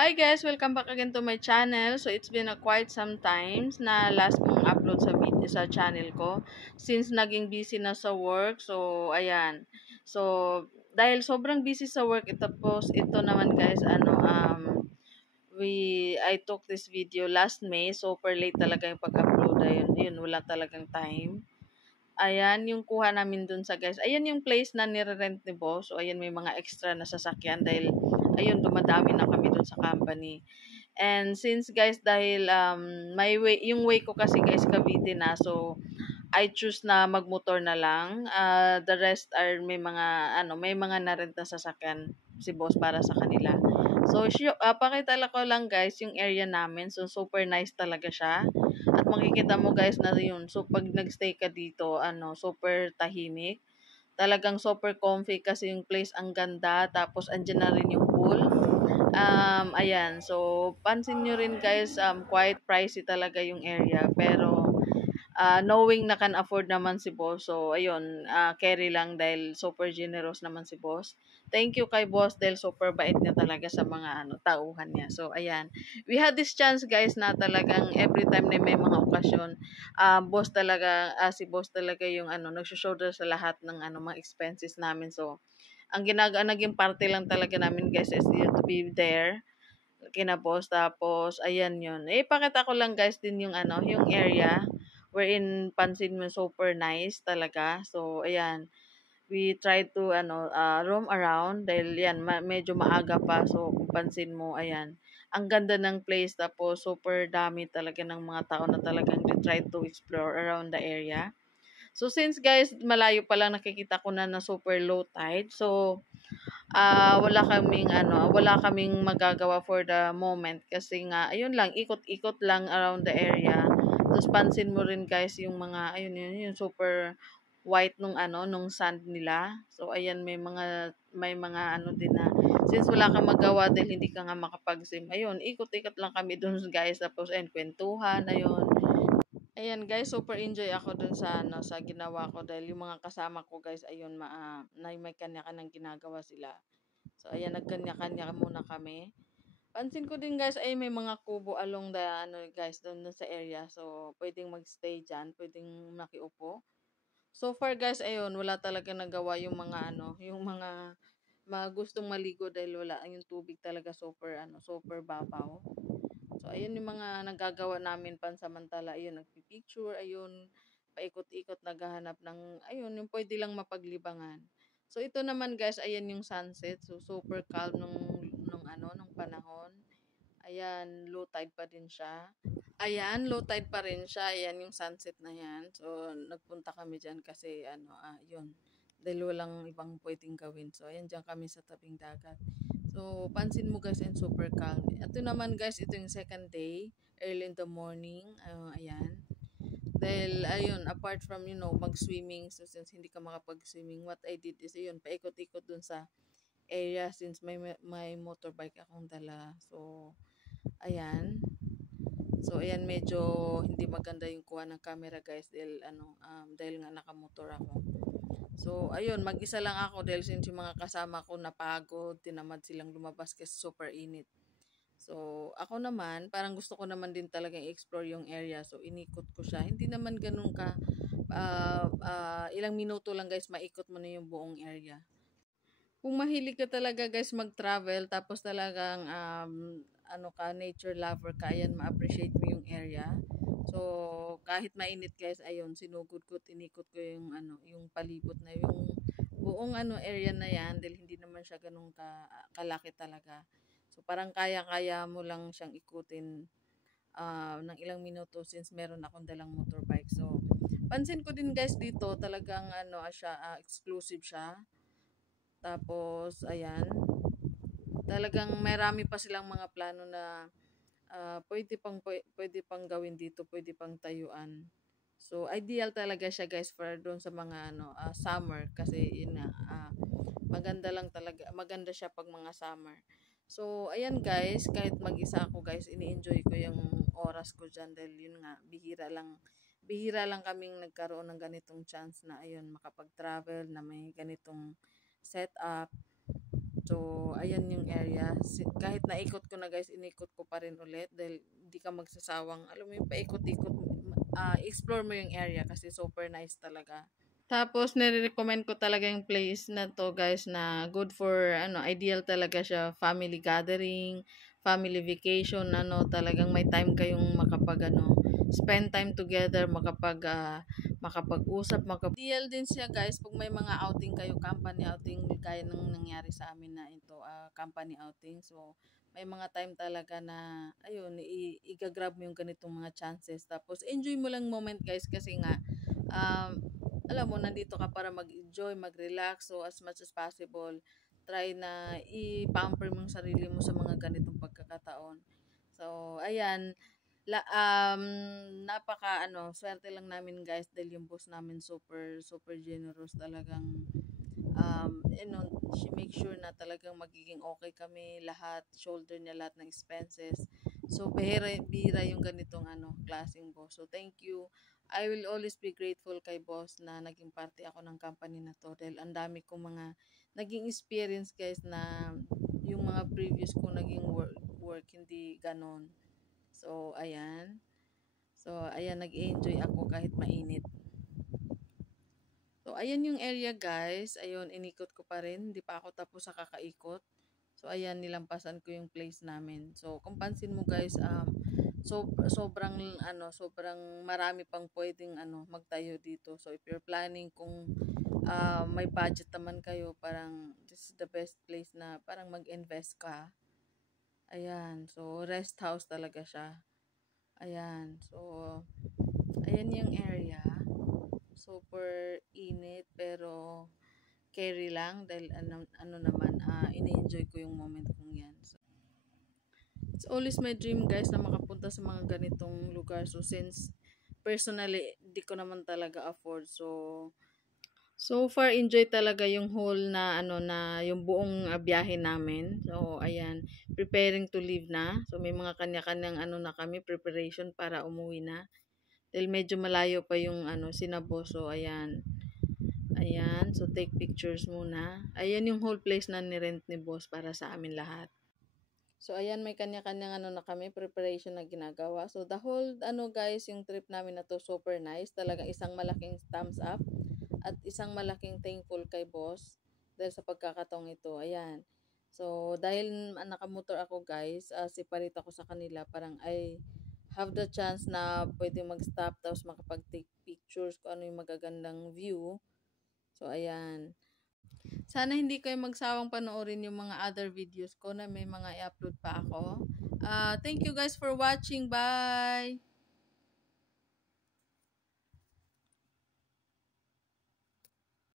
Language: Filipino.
Hi guys! Welcome back again to my channel. So it's been a quite some times na last kong upload sa video sa channel ko since naging busy na sa work. So ayan. So dahil sobrang busy sa work, ito naman guys I took this video last May. Super late talaga yung pag-upload. Ayun, wala talagang time. Ayan, yung kuha namin dun sa guys. Ayan yung place na nire-rent ni boss. So, ayan, may mga extra na sasakyan dahil, ayun, dumadami na kami dun sa company. And since guys, dahil yung way ko kasi guys, Cavite na. So, I choose na magmotor na lang. The rest are may mga na-rent na sasakyan si boss para sa kanila. So, pakita ko lang guys yung area namin. So, super nice talaga siya. At makikita mo guys na yun. So, pag nagstay ka dito, super tahimik. Talagang super comfy kasi yung place ang ganda. Tapos, andyan na rin yung pool. Ayan. So, pansin nyo rin guys, quite pricey talaga yung area. Pero, knowing na can afford naman si boss. So, ayun, carry lang dahil super generous naman si boss. Thank you kay boss dahil super bait niya talaga sa mga tauhan niya. So, ayan. We had this chance guys na talagang every time na may mga okasyon, si boss talaga yung nagsushoulder sa lahat ng mga expenses namin. So, naging parte lang talaga namin guys is to be there kina boss. Tapos ayan yun. Pakita ko lang guys din yung yung area wherein pansin mo super nice talaga. So ayan, we try to roam around dahil yan medyo maaga pa. So kung pansin mo ayan, ang ganda ng place tapos super dami talaga ng mga tao na talagang they try to explore around the area. So since guys malayo pa lang nakikita ko na super low tide. So wala kaming magagawa for the moment kasi nga ayun lang ikot-ikot lang around the area. Tapos pansin mo rin guys yung mga ayun yun yung super white nung sand nila. So ayan may mga din na since wala kang magawa dahil hindi ka nga makapag-swim. Ayun, ikot-ikot lang kami dun guys tapos ayun kwentuhan ayun. Ayan guys, super enjoy ako dun sa ginawa ko dahil yung mga kasama ko guys ayun na may kanya-kanyang ginagawa sila. So ayan, nagkanya-kanya muna kami. Pansin ko din guys ay may mga kubo along the guys doon sa area. So pwedeng magstay diyan, pwedeng makiupo. So far guys ayun, wala talaga nagawa yung yung mga gustong maligo dahil wala yung tubig talaga super babaw. So ayun yung mga nagagawa namin pansamantala. Ayun, nagpi-picture, ayun, paikot-ikot naghahanap ng ayun, yung pwede lang mapaglibangan. So ito naman guys, ayan yung sunset. So super calm nung panahon. Ayan, low tide pa din siya. Ayan, low tide pa rin siya. Ayan yung sunset na yan. So nagpunta kami diyan kasi yun. Dahil walang ibang pwedeng gawin. So ayan, diyan kami sa tabing dagat. So pansin mo guys, and super calm. Ito naman guys, ito yung second day, early in the morning. Ayan. Dahil ayun, apart from mag-swimming, so since hindi ka makapag-swimming, what I did is ayun, paikot-ikot dun sa area since may motorbike akong dala. So ayan. So ayan, medyo hindi maganda yung kuha ng camera guys dahil nga nakamotor ako. So ayun, mag-isa lang ako dahil since yung mga kasama ko napagod, tinamad silang lumabas kasi super init. So, ako naman, parang gusto ko naman din talagang i-explore yung area. So, inikot ko siya. Hindi naman ganun ka, ilang minuto lang guys, maikot mo na yung buong area. Kung mahilig ka talaga guys mag-travel, tapos talagang nature lover ka, ayan, ma-appreciate mo yung area. So, kahit mainit guys, ayun, sinugod ko, tinikot ko yung palibot na yung buong area na yan dahil hindi naman siya ganun kalaki talaga. So, parang kaya-kaya mo lang siyang ikutin ng ilang minuto since meron akong dalang motorbike. So, pansin ko din guys dito, talagang exclusive siya. Tapos, ayan, talagang marami pa silang mga plano na pwede pang gawin dito, pwede pang tayuan. So, ideal talaga siya guys for doon sa mga summer kasi yun nga, maganda siya pag mga summer. So, ayan guys, kahit mag-isa ako guys, ini-enjoy ko yung oras ko dyan dahil yun nga, bihira lang kaming nagkaroon ng ganitong chance na ayun, makapag-travel na may ganitong setup. So, ayan yung area. Kahit naikot ko na guys, inikot ko pa rin ulit dahil hindi ka magsasawang, alam mo yung paikot-ikot, explore mo yung area kasi super nice talaga. Tapos, nire-recommend ko talaga yung place na to guys na good for, ideal talaga siya, family gathering, family vacation, talagang may time kayong spend time together, makapag-usap, ideal din siya guys pag may mga outing kayo, company outing, gaya ng nangyari sa amin na ito, company outing. So, may mga time talaga na, ayun, i-grab mo yung ganitong mga chances. Tapos, enjoy mo lang moment guys kasi nga, um, alam mo, nandito ka para mag-enjoy, mag-relax. So, as much as possible, try na i-pamper mo yung sarili mo sa mga ganitong pagkakataon. So, ayan, swerte lang namin guys dahil yung boss namin super, super generous talagang, she make sure na talagang magiging okay kami lahat, shoulder niya lahat ng expenses. So, bihira yung ganitong klaseng boss. So, thank you. I will always be grateful kay boss na naging parte ako ng company na to dahil ang dami kong mga naging experience guys na yung mga previous ko naging work hindi ganon. So, ayan. So, ayan, nag-enjoy ako kahit mainit. So, ayan yung area guys. Ayun, inikot ko pa rin. Hindi pa ako tapos sa kakaikot. So, ayan, nilampasan ko yung place namin. So, kung pansin mo guys, sobrang marami pang pwedeng magtayo dito. So, if you're planning kung may budget naman kayo, parang this is the best place na parang mag-invest ka. Ayan, so rest house talaga siya. Ayan, so ayan yung area. Super init pero carry lang dahil ini-enjoy ko yung moment kong yan. So, it's always my dream guys na makapunta sa mga ganitong lugar. So since personally di ko naman talaga afford, so far enjoy talaga yung whole na na yung buong biyahe namin. So ayan, preparing to leave na. So may mga kanya-kanyang na kami preparation para umuwi na. Dahil medyo malayo pa yung Sinabo. So ayan. Ayan, so take pictures muna. Ayan yung whole place na ni-rent ni boss para sa amin lahat. So ayan, may kanya-kanyang na kami preparation na ginagawa. So the whole guys, yung trip namin na to super nice. Talagang isang malaking thumbs up at isang malaking thankful kay boss dahil sa pagkakataong ito. Ayan. So dahil nakamotor ako guys, separate ako sa kanila, parang I have the chance na pwede mag-stop tapos makapag-take pictures kung ano yung magagandang view. So ayan. Sana hindi kayo magsawang panoorin yung mga other videos ko na may mga i-upload pa ako. Thank you guys for watching. Bye!